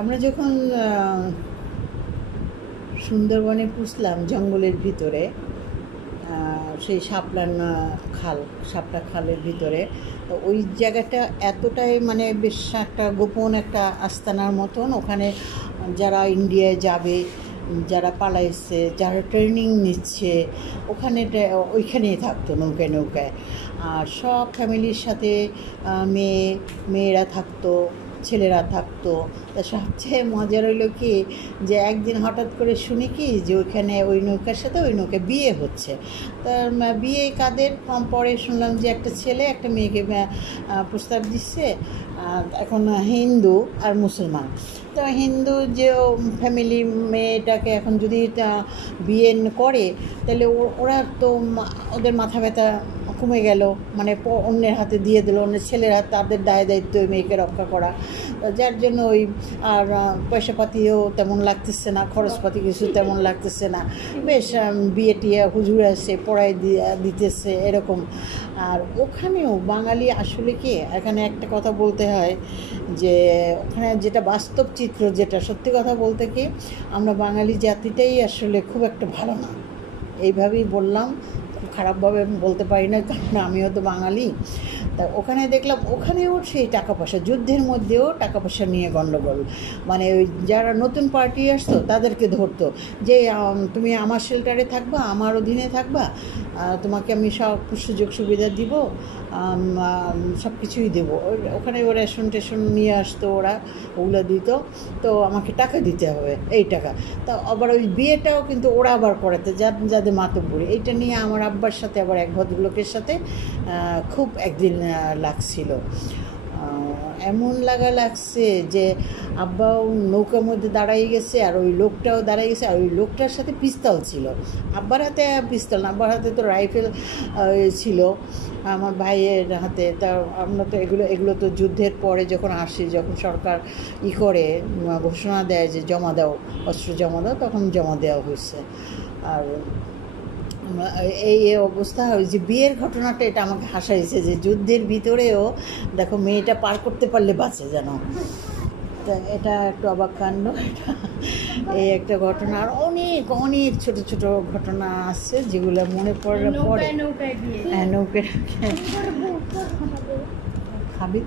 আমরা যখন সুন্দরবনে পুষলাম জঙ্গলের ভিতরে, সেই শাপলা খালের ভিতরে, তো ওই জায়গাটা এতটাই মানে বেশ একটা গোপন একটা আস্তানার মতন। ওখানে যারা ইন্ডিয়ায় যাবে, যারা পালাইছে, যারা ট্রেনিং নিচ্ছে, ওইখানেই থাকতো নৌকায় নৌকায়। আর সব ফ্যামিলির সাথে মেয়েরা থাকতো, ছেলেরা থাকতো। তা সবচেয়ে মজার হইলো কি, যে একদিন হঠাৎ করে শুনি কি যে ওইখানে ওই নৌকার সাথে ওই নৌকায় বিয়ে হচ্ছে। তার বিয়ে কাদের, পরে শুনলাম যে একটা ছেলে একটা মেয়েকে প্রস্তাব দিচ্ছে। এখন হিন্দু আর মুসলমান। তো হিন্দু যে ফ্যামিলি মেয়েটাকে এখন যদি বিয়ে করে, তাহলে ওরা তো ওদের মাথা ব্যথা কমে গেল, মানে অন্যের হাতে দিয়ে দিল, অন্যের ছেলের হাতে, তাদের দায়িত্ব ওই মেয়েকে রক্ষা করা। যার জন্য ওই আর পয়সাপাতিও তেমন লাগতেছে না, খরচপাতি কিছু তেমন লাগতেছে না, বেশ বিয়ে টিয়ে হুজুর আসে পড়াই দিতেছে এরকম। আর ওখানেও বাঙালি আসলে কি, এখানে একটা কথা বলতে হয় যে ওখানে যেটা বাস্তব চিত্র, যেটা সত্যি কথা বলতে কি, আমরা বাঙালি জাতিটাই আসলে খুব একটা ভালো না। এইভাবেই বললাম, খুব খারাপভাবে বলতে পারি না, কারণ আমিও তো বাঙালি। তা ওখানে দেখলাম ওখানেও সেই টাকা পয়সা, যুদ্ধের মধ্যেও টাকা পয়সা নিয়ে গণ্ডগোল। মানে ওই যারা নতুন পার্টি আসতো তাদেরকে ধরতো যে তুমি আমার শেল্টারে থাকবা, আমার অধীনে থাকবা, তোমাকে আমি সব সুযোগ সুবিধা দিব, সব কিছুই দেবো। ওখানে ওরা রেশন টেশন নিয়ে আসতো, ওগুলো দিত, তো আমাকে টাকা দিতে হবে এই টাকা। তা আবার ওই বিয়েটাও কিন্তু ওরা আবার করাতে, যাদের মাতব্বরি। এইটা নিয়ে আমার আব্বার সাথে আবার এক ভদ্রলোকের সাথে খুব একদিন লাগছিল। এমন লাগছে যে আব্বাও নৌকার মধ্যে দাঁড়াই গেছে, আর ওই লোকটাও দাঁড়াই গেছে, আর ওই লোকটার সাথে পিস্তল ছিল। আব্বার হাতে পিস্তল না, আব্বার হাতে তো রাইফেল ছিল, আমার ভাইয়ের হাতে। তা আমরা তো এগুলো তো যুদ্ধের পরে যখন আসি, যখন সরকার করে ঘোষণা দেয় যে জমা দাও, অস্ত্র জমা দাও, তখন জমা দেওয়া হয়েছে। আর এই অবস্থা, ওই যে বিয়ের ঘটনাটা, এটা আমাকে হাসাইছে যে যুদ্ধের ভিতরেও দেখো মেয়েটা পার করতে পারলে বাঁচে যেন। তা এটা একটু অবাক কাণ্ড। এটা এই একটা ঘটনা, আর অনেক অনেক ছোট ছোট ঘটনা আছে যেগুলো মনে পড়ে। হ্যাঁ, নৌকায় খাবি।